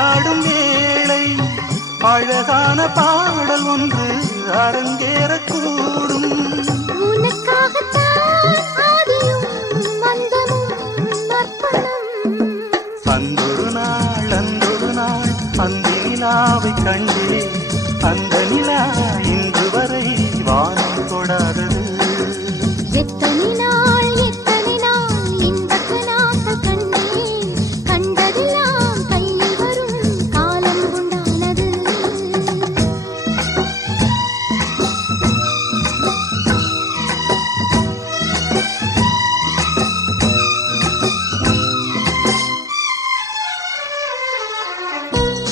விளையாடும் வேளை அழகான பாடல் ஒன்று அரங்கேறக்கூடும். அந்தொரு நாள் அந்த நிலாவை கண்டே அந்த நிலா